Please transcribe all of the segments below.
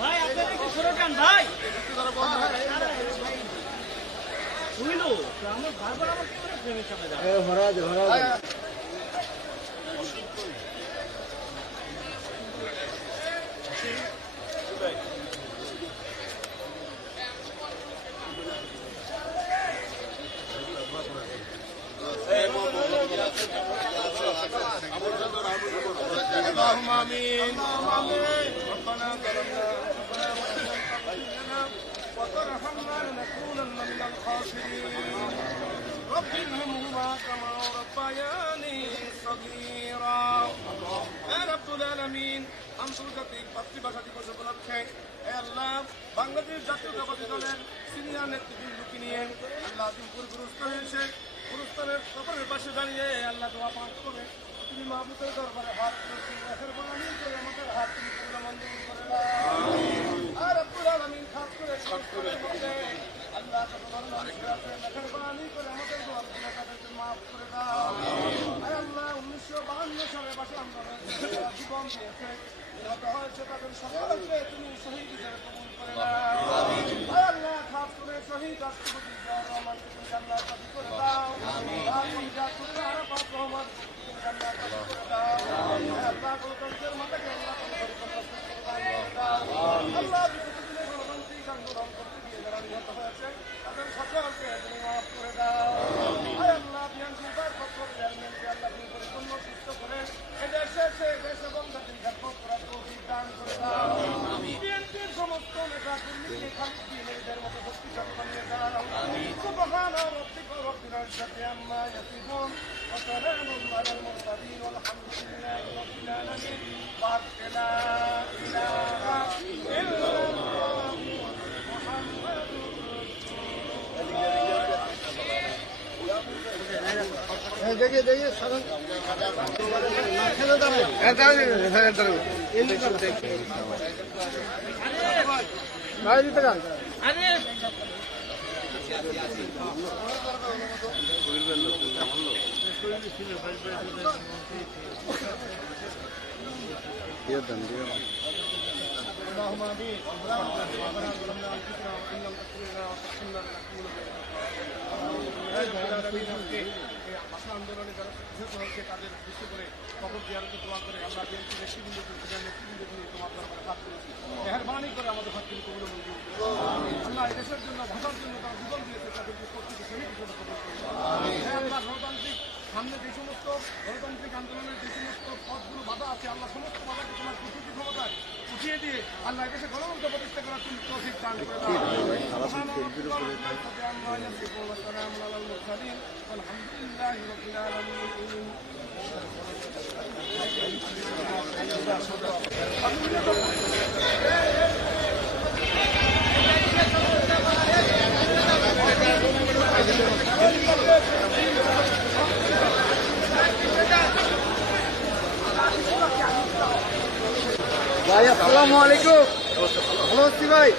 ভাই আপনারা কি ছোট গান ভাই বুঝলো আমার বারবার আমার কি করে প্রেমের সামনে যাবে ভরা দে اللهم آمين ربنا ظلمنا أنفسنا وترحمنا لنكونن من الخاسرين رب ارحمهما كما ربياني صغيرا يا رب العالمين আন্তর্জাতিক মাতৃভাষা দিবস উপলক্ষে আল্লাহ বাংলাদেশ জাতীয়তাবাদী দলের সিনিয়র নেতৃবৃন্দকে নিয়ে আল্লাহ পুরস্কৃত হয়েছে পুরস্কারের কবরের পাশে দাঁড়িয়ে আল্লাহ দোয়া পাঠ করে তুমি মাহবুবের দরবারে হাত তুলছি মেহেরবানি করে আমাদের হাত তুমি পূর্ণ মঞ্জুর করে দাও আর রব্বুল আলামিন খাস করে আল্লাহ তোমার মানুষের আছে মেহেরবানি করে আমাদের দোয়া তাদেরকে মাফ করে দাও আর আল্লাহ 1952 সালে ভাষা আন্দোলনে জীবন দিয়েছে নিহত হয়েছে তাদের সকলকে তুমি শহীদ হিসেবে কবুল করে দাও আর আল্লাহ খাস করে শহীদ রাষ্ট্রপতি জিয়াউর রহমানকে তুমি জান্নাত দান করে দাও আমিন জাতুল আরাফাত রহমান আল্লাহ গণতন্ত্রের মাতাকে আল্লাহ আল্লাহ বিগতদিনে গণতান্ত্রিক আন্দোলন করতে গিয়ে যারা নিহত হয়েছে তাদের সকলকে তুমি মাফ করে দাও আল্লাহ বিধানসভার পক্ষ চেয়ারম্যানকে আল্লাহ তুমি পরিপূর্ণ সুস্থ করে এদেশে দেশ এবং জাতির খেদমত করার তৌফিক দান করে দাও বিএনপির সমস্ত নেতা কর্মীকে খালিদ বিএনপির মতো শক্তিশালী বানিয়ে দাও সুবহান রাব্বিকা রাব্বিল ইজ্জাতি আম্মা ইয়াসিফুন ওয়া সালামুন আলাল মুরসালিন ওয়ালহামদুলিল্লাহি রাব্বিল আলামিন লা ইলাহা ইল্লাল্লাহ মুহাম্মাদুর রাসূলুল্লাহ देखिए सरन আন্দোলনে যারা নিহত হয়েছে তাদের বিশেষ করে কবর জিয়ারতে দোয়া করে আমরা বিএনপি নেতৃবৃন্দকে তোমার দরবারে হাত করেছি মেহেরবানি করে আমাদের হাত থেকে কবুল মঞ্জুর আল্লাহ এই দেশের জন্য ভাষার জন্য তারা জীবন দিয়েছে তাদেরকে প্রত্যেকে শহীদ হিসেবে কবুল করে আল্লাহ গণতান্ত্রিক সামনে যে সমস্ত গণতান্ত্রিক আন্দোলনের যে সমস্ত পথগুলো বাধা আছে আল্লাহ সমস্ত বাধাকে বুঝিয়ে দিয়ে আল্লাহ কাছে গণতন্ত্র প্রতিষ্ঠা করার তুমি তৌফিক দান করে দাও। আলহামদুলিল্লাহি রাব্বিল আলামিন। ভাই আসসালামু আলাইকুম। ভালো আছি ভাই।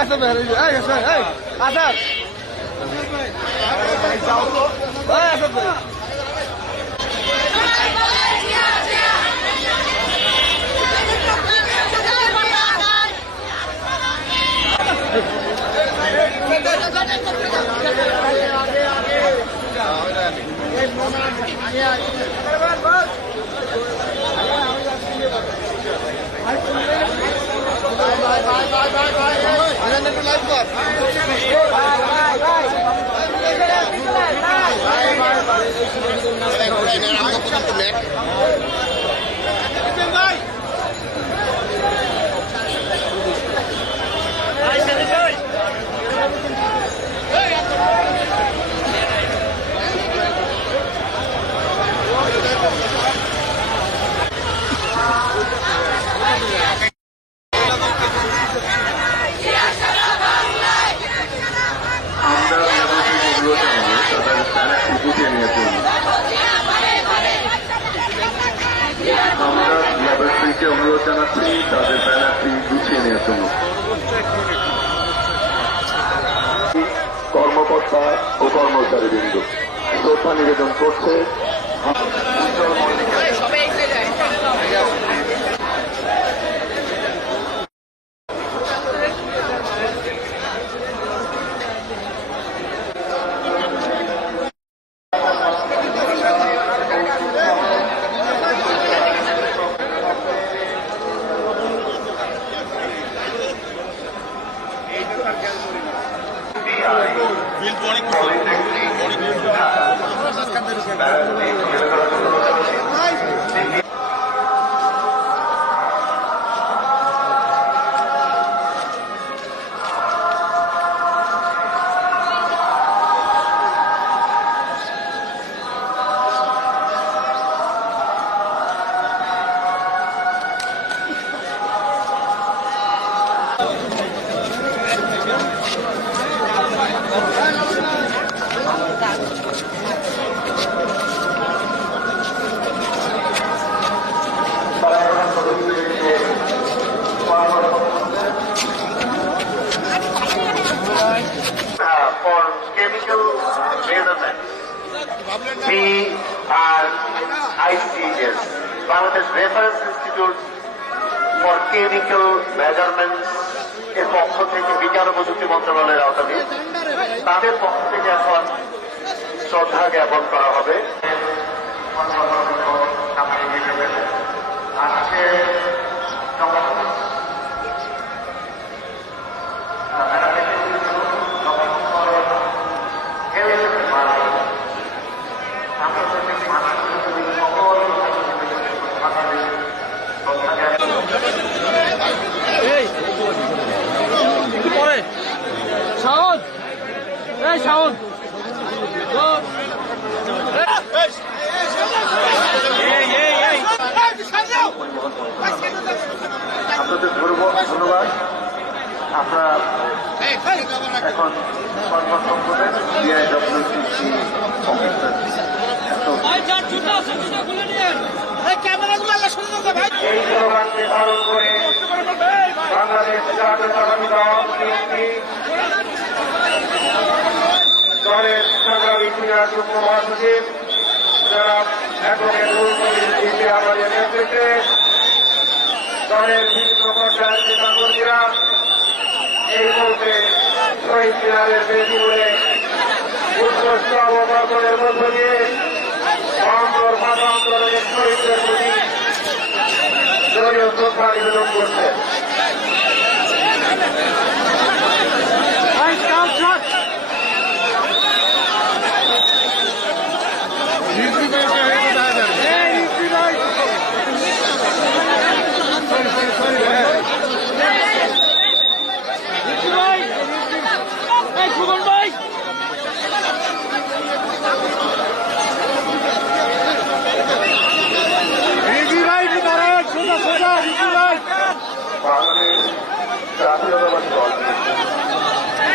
আসা ভাই আসা আসা ভাই অনুরোধ জানাচ্ছি তাদের ব্যানারটি গুছিয়ে নেওয়ার জন্য। কর্মকর্তা ও কর্মচারীবৃন্দ শ্রদ্ধা নিবেদন করছে for chemical measurement. BRICS, Bangladesh Reference Institute for Chemical Measurements এর পক্ষ থেকে বিজ্ঞান ও প্রযুক্তি মন্ত্রণালয়ের আওতাধীন তাদের পক্ষ থেকে এখন শ্রদ্ধা জ্ঞাপন করা হবে। আজকে আপনাদের ধন্যবাদ। আপনারা এখন কর্মরত করবেন DIWCC অফিসার। এই স্লোগানকে ধারণ করে বাংলাদেশ জাতীয়তাবাদী দল দলের সংগ্রামী ক্রীড়া যুগ্ম মহাসচিব যারা অ্যাডভোকেট রুল কমিটির আমাদের নেতৃত্বে দলের বিভিন্ন পর্যায়ের নেতাকর্মীরা এই মুহূর্তে শহীদ মিনারের বেদি বলে উৎকৃষ্ট অববর্তনের মধ্য দিয়ে অন্তর ভাষা আন্দোলনের শহীদদের প্রতি দলীয় শ্রদ্ধা নিবেদন করছেন। বাংলাদেশ জাতীয়তাবাদী দল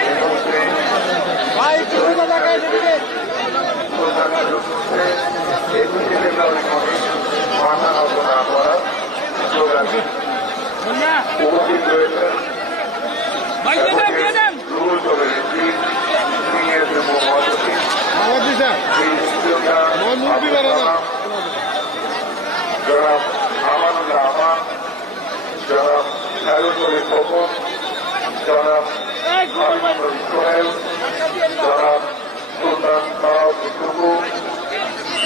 এই মুহূর্তে মাথা নত না করা স্লোগানে উপস্থিত রয়েছেন রুল কমিটি সিনিয়র যুগ্ম মহাসচিব জনাব আমানুল্লাহ আমান, জনাব খায়রুল খোকন, জনাব সোহেল, জনাব সুলতান সাহাব টুকু,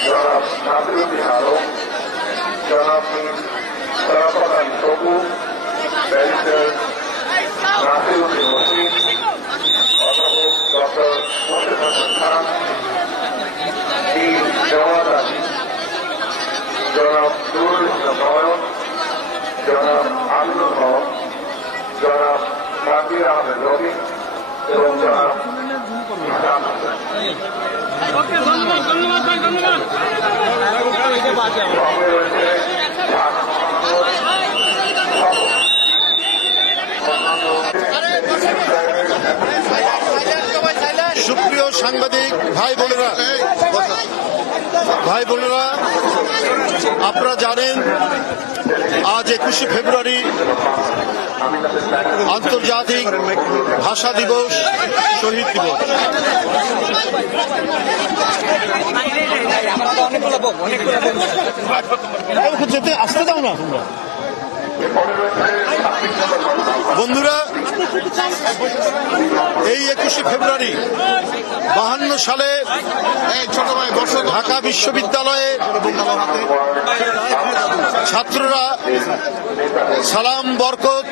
জনাব নাসিরুদ্দিন আলম, জনাব মীর শরাফত আলী টপু, ব্যারিস্টার নাসিরুদ্দিন মসিদ, অধ্যাপক ডক্টর মোর্শেদ হাসান খান, মীর জাওয়াদ আলী, জনাব নুরুল ইসলাম নয়ন, জনাব আমিনুল হক, জনাব সাকির আহমেদ রবি এবং জনাব ইসলাম হাসান। সঙ্গে রয়েছে সুপ্রিয় সাংবাদিক ভাই বোনেরা, আপনারা জানেন আজ 21শে ফেব্রুয়ারি আন্তর্জাতিক ভাষা দিবস, শহীদ দিবস। আসতে দাও না তোমরা বন্ধুরা। এই 21শে ফেব্রুয়ারি 52 সালে ঢাকা বিশ্ববিদ্যালয়ে ছাত্ররা সালাম, বরকত,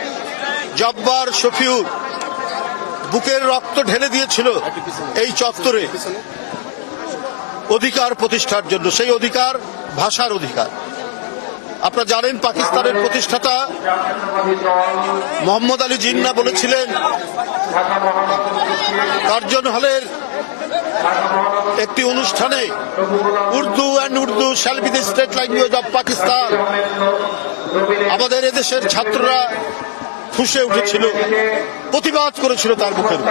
জব্বার, শফিউর বুকের রক্ত ঢেলে দিয়েছিল এই চত্বরে অধিকার প্রতিষ্ঠার জন্য। সেই অধিকার ভাষার অধিকার। আপনারা জানেন পাকিস্তানের প্রতিষ্ঠাতা মোহাম্মদ আলী জিন্না বলেছিলেন কার্জন হলের একটি অনুষ্ঠানে, Urdu shall be the state language of Pakistan. আমাদের এদেশের ছাত্ররা ফুঁসে উঠেছিল, প্রতিবাদ করেছিল তার মুখের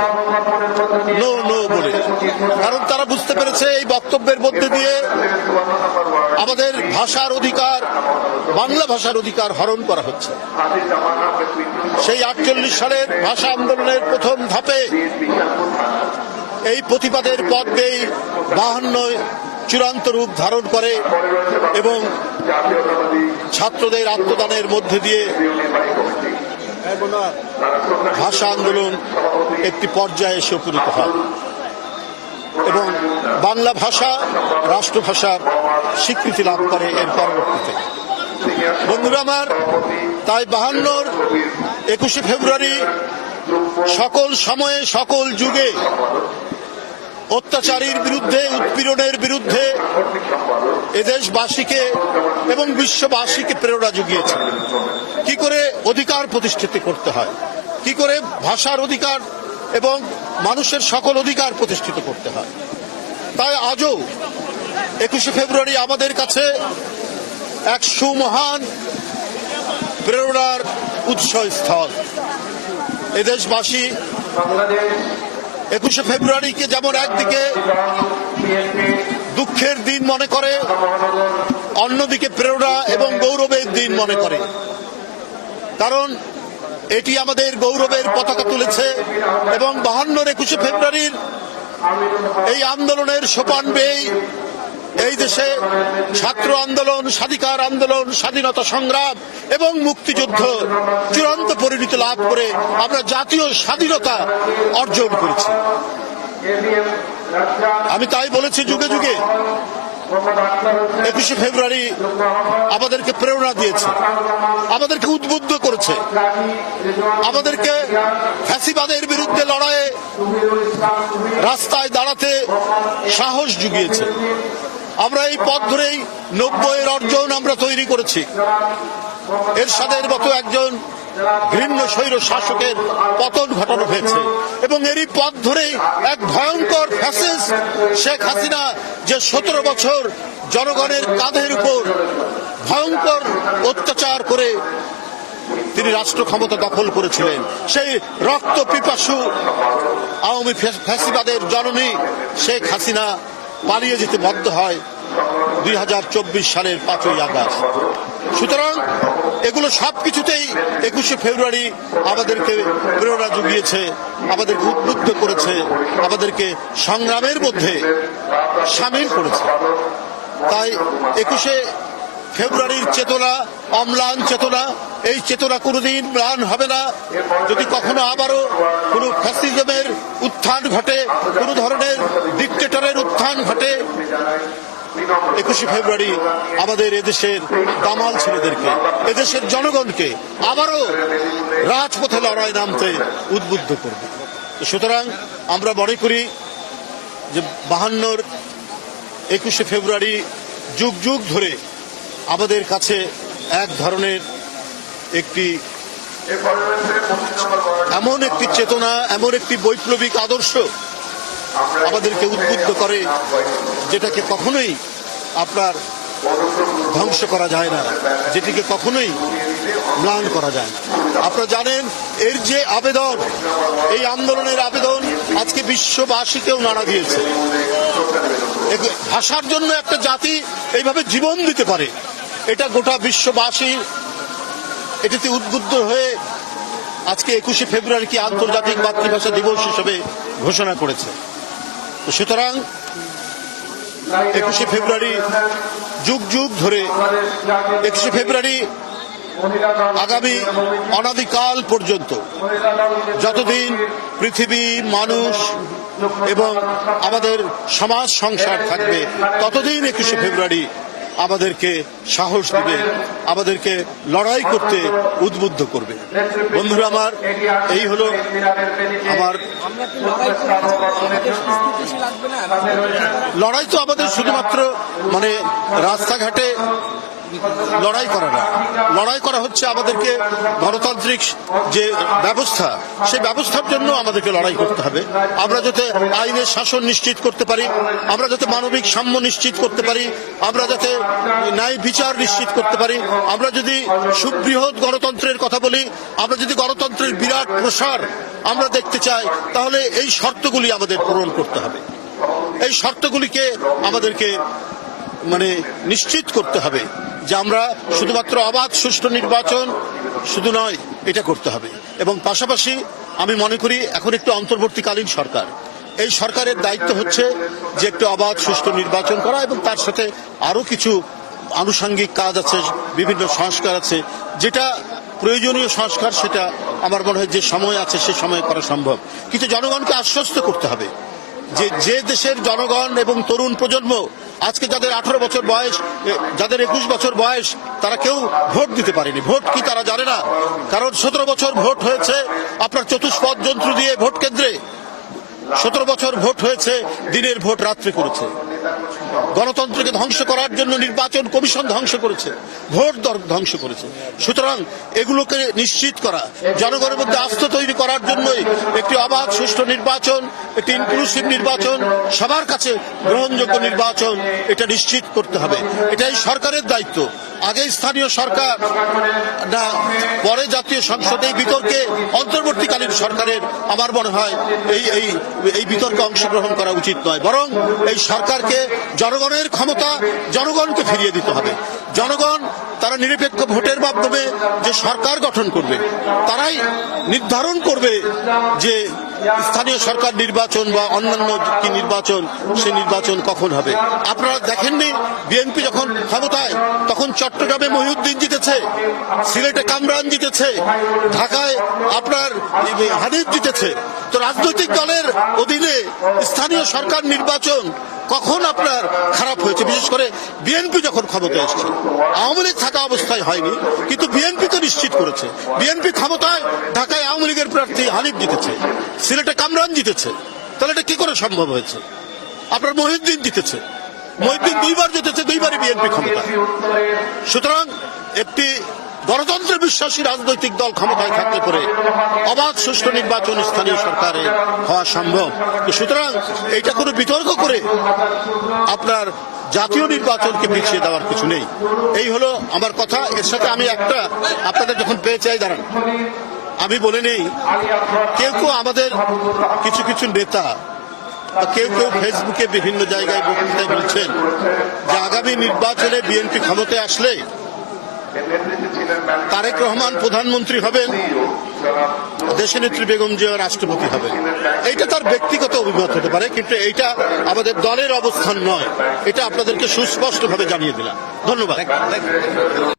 নো নো বলে, কারণ তারা বুঝতে পেরেছে এই বক্তব্যের মধ্যে দিয়ে আমাদের ভাষার অধিকার, বাংলা ভাষার অধিকার হরণ করা হচ্ছে। সেই 48 সালের ভাষা আন্দোলনের প্রথম ধাপে এই প্রতিবাদের পথ দিয়ে 52 চূড়ান্ত রূপ ধারণ করে এবং ছাত্রদের আত্মদানের মধ্যে দিয়ে ভাষা আন্দোলন একটি পর্যায়ে এসে উপনীত হয় এবং বাংলা ভাষা রাষ্ট্রভাষার স্বীকৃতি লাভ করে এর পরবর্তীতে। বন্ধুরা আমার, তাই 52 21শে ফেব্রুয়ারি সকল সময়ে, সকল যুগে অত্যাচারীর বিরুদ্ধে, উৎপীড়নের বিরুদ্ধে এদেশবাসীকে এবং বিশ্ববাসীকে প্রেরণা জুগিয়েছে কি করে অধিকার প্রতিষ্ঠিত করতে হয়, কি করে ভাষার অধিকার এবং মানুষের সকল অধিকার প্রতিষ্ঠিত করতে হয়। তাই আজও 21শে ফেব্রুয়ারি আমাদের কাছে এক সুমহান প্রেরণার উৎসস্থল। এদেশবাসী 21শে ফেব্রুয়ারিকে যেমন একদিকে দুঃখের দিন মনে করে, অন্যদিকে প্রেরণা এবং গৌরবের দিন মনে করে, কারণ এটি আমাদের গৌরবের পতাকা তুলেছে এবং 52 21শে ফেব্রুয়ারির এই আন্দোলনের সোপান বেয়ে এই দেশে ছাত্র আন্দোলন, স্বাধিকার আন্দোলন, স্বাধীনতা সংগ্রাম এবং মুক্তিযুদ্ধ চূড়ান্ত পরিণতি লাভ করে আমরা জাতীয় স্বাধীনতা অর্জন করেছি। আমি তাই বলেছি, যুগে যুগে 21শে ফেব্রুয়ারি আমাদেরকে প্রেরণা দিয়েছে, আমাদেরকে উদ্বুদ্ধ করেছে, আমাদেরকে ফ্যাসিবাদের বিরুদ্ধে লড়াইয়ে রাস্তায় দাঁড়াতে সাহস জুগিয়েছে। আমরা এই পথ ধরেই 90-এর অর্জন আমরা তৈরি করেছি। এরশাদের মতো একজন ঘৃণ্য স্বৈর শাসকের পতন ঘটানো হয়েছে এবং এরই পথ ধরেই এক ভয়ঙ্কর ফ্যাসিস্ট শেখ হাসিনা, যে 17 বছর জনগণের কাঁধের উপর ভয়ঙ্কর অত্যাচার করে তিনি রাষ্ট্র ক্ষমতা দখল করেছিলেন, সেই রক্ত পিপাসু আওয়ামী ফ্যাসিবাদের জননী শেখ হাসিনা পালিয়ে যেতে বাধ্য হয় 2024 সালের 5ই আগস্ট। সুতরাং এগুলো সবকিছুতেই 21শে ফেব্রুয়ারি আমাদেরকে প্রেরণা জুগিয়েছে, আমাদেরকে উদ্বুদ্ধ করেছে, আমাদেরকে সংগ্রামের মধ্যে সামিল করেছে। তাই 21শে ফেব্রুয়ারির চেতনা অম্লান চেতনা, এই চেতনা কোনোদিন ম্লান হবে না। যদি কখনো আবারও কোনো ফ্যাসিজমের উত্থান ঘটে, কোনো ধরনের ডিক্টেটরের উত্থান ঘটে, 21শে ফেব্রুয়ারি আমাদের এদেশের দামাল ছেলেদেরকে, এদেশের জনগণকে আবারও রাজপথে লড়াই নামতে উদ্বুদ্ধ করবে। সুতরাং আমরা মনে করি যে 52-র 21শে ফেব্রুয়ারি যুগ যুগ ধরে আমাদের কাছে এক ধরনের এমন একটি চেতনা, এমন একটি বৈপ্লবিক আদর্শ আমাদেরকে উদ্বুদ্ধ করে, যেটাকে কখনোই আপনার ধ্বংস করা যায় না, যেটিকে কখনোই ম্লান করা যায় না। আপনারা জানেন এর যে আবেদন, এই আন্দোলনের আবেদন আজকে বিশ্ববাসীকেও নাড়া দিয়েছে। ভাষার জন্য একটা জাতি এইভাবে জীবন দিতে পারে, এটা গোটা বিশ্ববাসী এটিতে উদ্বুদ্ধ হয়ে আজকে 21শে ফেব্রুয়ারিকে আন্তর্জাতিক মাতৃভাষা দিবস হিসেবে ঘোষণা করেছে। সুতরাং 21শে ফেব্রুয়ারি যুগ যুগ ধরে 21শে ফেব্রুয়ারি আগামী অনাদিকাল পর্যন্ত, যতদিন পৃথিবী, মানুষ এবং আমাদের সমাজ সংসার থাকবে, ততদিন 21শে ফেব্রুয়ারি আমাদেরকে সাহস দিবে, আমাদেরকে লড়াই করতে উদ্বুদ্ধ করবে। বন্ধুরা আমার, এই হলো আমার লড়াই। তো আমাদের শুধুমাত্র রাস্তাঘাটে লড়াই করা না, লড়াই করা হচ্ছে আমাদেরকে গণতান্ত্রিক যে ব্যবস্থা, সেই ব্যবস্থার জন্য আমাদেরকে লড়াই করতে হবে। আমরা যাতে আইনের শাসন নিশ্চিত করতে পারি, আমরা যাতে মানবিক সাম্য নিশ্চিত করতে পারি, আমরা যাতে ন্যায় বিচার নিশ্চিত করতে পারি, আমরা যদি সুবৃহৎ গণতন্ত্রের কথা বলি, আমরা যদি গণতন্ত্রের বিরাট প্রসার আমরা দেখতে চাই, তাহলে এই শর্তগুলি আমাদের পূরণ করতে হবে। এই শর্তগুলিকে আমাদেরকে নিশ্চিত করতে হবে যে আমরা শুধুমাত্র অবাধ সুষ্ঠু নির্বাচন শুধু নয়, এটা করতে হবে। এবং পাশাপাশি আমি মনে করি এখন একটু অন্তর্বর্তীকালীন সরকার, এই সরকারের দায়িত্ব হচ্ছে যে একটু অবাধ সুষ্ঠু নির্বাচন করা এবং তার সাথে আরো কিছু আনুষঙ্গিক কাজ আছে, বিভিন্ন সংস্কার আছে, যেটা প্রয়োজনীয় সংস্কার, সেটা আমার মনে হয় যে সময় আছে সে সময়ে করা সম্ভব। কিন্তু জনগণকে আশ্বস্ত করতে হবে যে দেশের জনগণ এবং তরুণ প্রজন্ম আজকে যাদের 18 বছর বয়স, যাদের 21 বছর বয়স, তারা কেউ ভোট দিতে পারেনি। ভোট কি তারা জানে না? কারণ 17 বছর ভোট হয়েছে আপনার চতুষ্পদ যন্ত্র দিয়ে ভোট কেন্দ্রে, 17 বছর ভোট হয়েছে দিনের ভোট রাত্রে করেছে। গণতন্ত্রকে ধ্বংস করার জন্য নির্বাচন কমিশন ধ্বংস করেছে, ভোট ধ্বংস করেছে। সুতরাং এগুলোকে নিশ্চিত করা, জনগণের মধ্যে আস্থা তৈরি করার জন্যই একটি অবাধ সুষ্ঠু নির্বাচন, একটি ইনক্লুসিভ নির্বাচন, সবার কাছে গ্রহণযোগ্য নির্বাচন, এটা নিশ্চিত করতে হবে। এটাই সরকারের দায়িত্ব। আগে স্থানীয় সরকার না, পরে জাতীয় সংসদে এই বিতর্কে অন্তর্বর্তীকালীন সরকারের আমার মনে হয় এই বিতর্কে অংশগ্রহণ করা উচিত নয়, বরং এই সরকারকে জনগণের ক্ষমতা জনগণকে ফিরিয়ে দিতে হবে। জনগণ তারা নিরপেক্ষ ভোটের মাধ্যমে যে সরকার গঠন করবে, তারাই নির্ধারণ করবে যে স্থানীয় সরকার নির্বাচন বা অন্যান্য কি নির্বাচন, সে নির্বাচন কখন হবে? আপনারা দেখেননি বিএনপি যখন ক্ষমতায় তখন চট্টগ্রামে মহিউদ্দিন জিতেছে, সিলেটে কামরান জিতেছে, ঢাকায় আপনার হানিফ জিতেছে। তো রাজনৈতিক দলের অধীনে স্থানীয় সরকার নির্বাচন কখন আপনার খারাপ হয়েছে? বিশেষ করে বিএনপি যখন ক্ষমতায় এসেছে, আওয়ামী লীগ থাকা অবস্থায় হয়নি, কিন্তু বিএনপি তো নিশ্চিত করেছে। বিএনপি ক্ষমতায় ঢাকায় আওয়ামী লীগের প্রার্থী হানিফ জিতেছে, সিলেটে কামরান জিতেছে। তাহলে এটা কি করে সম্ভব হয়েছে? আপনার মহিউদ্দিন জিতেছে, মহিউদ্দিন দুইবার জিতেছে, দুইবারই বিএনপি ক্ষমতা। সুতরাং একটি গণতন্ত্রে বিশ্বাসী রাজনৈতিক দল ক্ষমতায় থাকলে পরে অবাধ সুষ্ঠু নির্বাচন স্থানীয় সরকারে হওয়া সম্ভব। সুতরাং এইটা কোনো বিতর্ক করে আপনার জাতীয় নির্বাচনকে পিছিয়ে দেওয়ার কিছু নেই। এই হলো আমার কথা। এর সাথে আমি একটা, আপনাদের যখন পেয়ে চাই দাঁড়ান, আমি বলে নেই, কেউ কেউ আমাদের কিছু কিছু নেতা বা কেউ কেউ ফেসবুকে বিভিন্ন জায়গায় বক্তৃতায় বলছেন যে আগামী নির্বাচনে বিএনপি ক্ষমতায় আসলে তারেক রহমান প্রধানমন্ত্রী হবেন, দেশনেত্রী বেগম জিয়া রাষ্ট্রপতি হবেন। এইটা তার ব্যক্তিগত অভিমত হতে পারে, কিন্তু এইটা আমাদের দলের অবস্থান নয়। এটা আপনাদেরকে সুস্পষ্টভাবে জানিয়ে দিলাম। ধন্যবাদ।